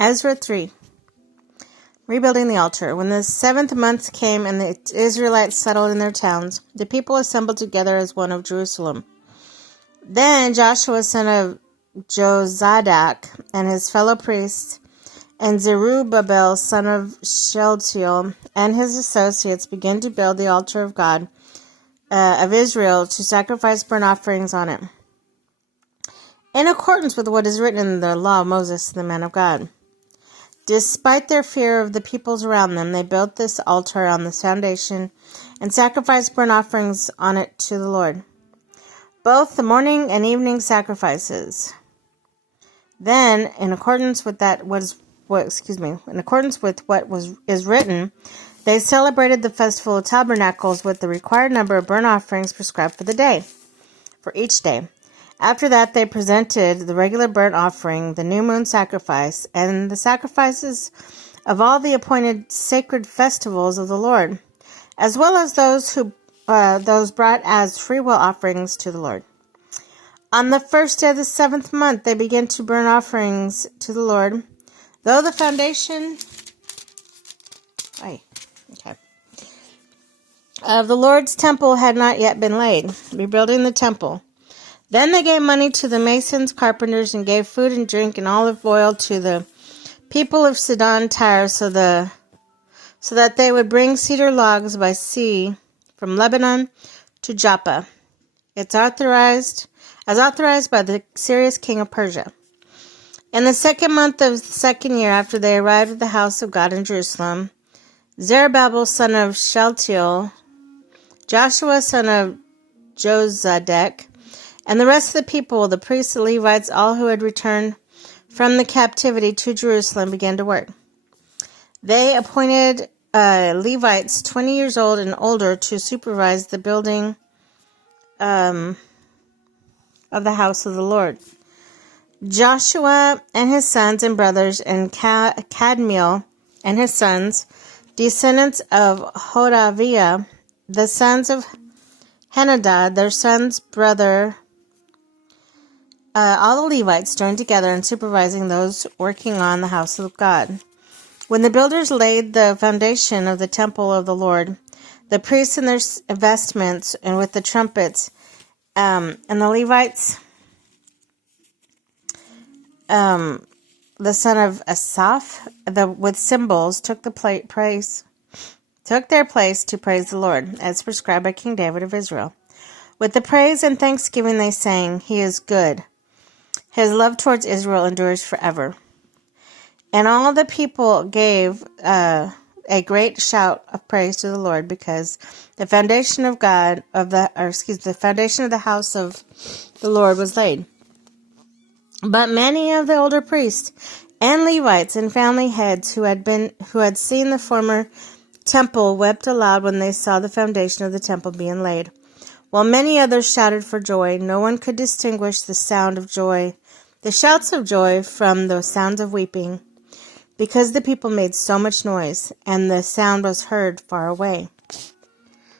Ezra 3. Rebuilding the altar. When the 7th month came and the Israelites settled in their towns, the people assembled together as one of Jerusalem. Then Joshua son of Jozadak and his fellow priests, and Zerubbabel son of Shealtiel and his associates began to build the altar of God of Israel to sacrifice burnt offerings on it, in accordance with what is written in the law of Moses, the man of God. Despite their fear of the peoples around them, they built this altar on this foundation and sacrificed burnt offerings on it to the Lord, both the morning and evening sacrifices. Then, in accordance with what is written, they celebrated the festival of tabernacles with the required number of burnt offerings prescribed for each day. After that, they presented the regular burnt offering, the new moon sacrifice, and the sacrifices of all the appointed sacred festivals of the Lord, as well as those brought as freewill offerings to the Lord. On the first day of the 7th month, they began to burn offerings to the Lord, though the foundation of the Lord's temple had not yet been laid, rebuilding the temple. Then they gave money to the masons, carpenters, and gave food and drink and olive oil to the people of Sidon, Tyre, so that they would bring cedar logs by sea from Lebanon to Joppa, as authorized by the Cyrus king of Persia. In the 2nd month of the 2nd year after they arrived at the house of God in Jerusalem, Zerubbabel son of Shealtiel, Joshua son of Jozadak, and the rest of the people, the priests, the Levites, all who had returned from the captivity to Jerusalem, began to work. They appointed Levites 20 years old and older to supervise the building of the house of the Lord. Joshua and his sons and brothers, and Kadmiel and his sons, descendants of Hodaviah, the sons of Henadad, their son's brother, all the Levites joined together in supervising those working on the house of God. When the builders laid the foundation of the temple of the Lord, the priests in their vestments and with the trumpets, and the Levites, the son of Asaph, with cymbals, took their place to praise the Lord, as prescribed by King David of Israel. With the praise and thanksgiving they sang, "He is good. His love towards Israel endures forever." And all the people gave a great shout of praise to the Lord, because the foundation of the foundation of the house of the Lord was laid. But many of the older priests and Levites and family heads who had seen the former temple wept aloud when they saw the foundation of the temple being laid, while many others shouted for joy. No one could distinguish the shouts of joy from the sounds of weeping, because the people made so much noise, and the sound was heard far away.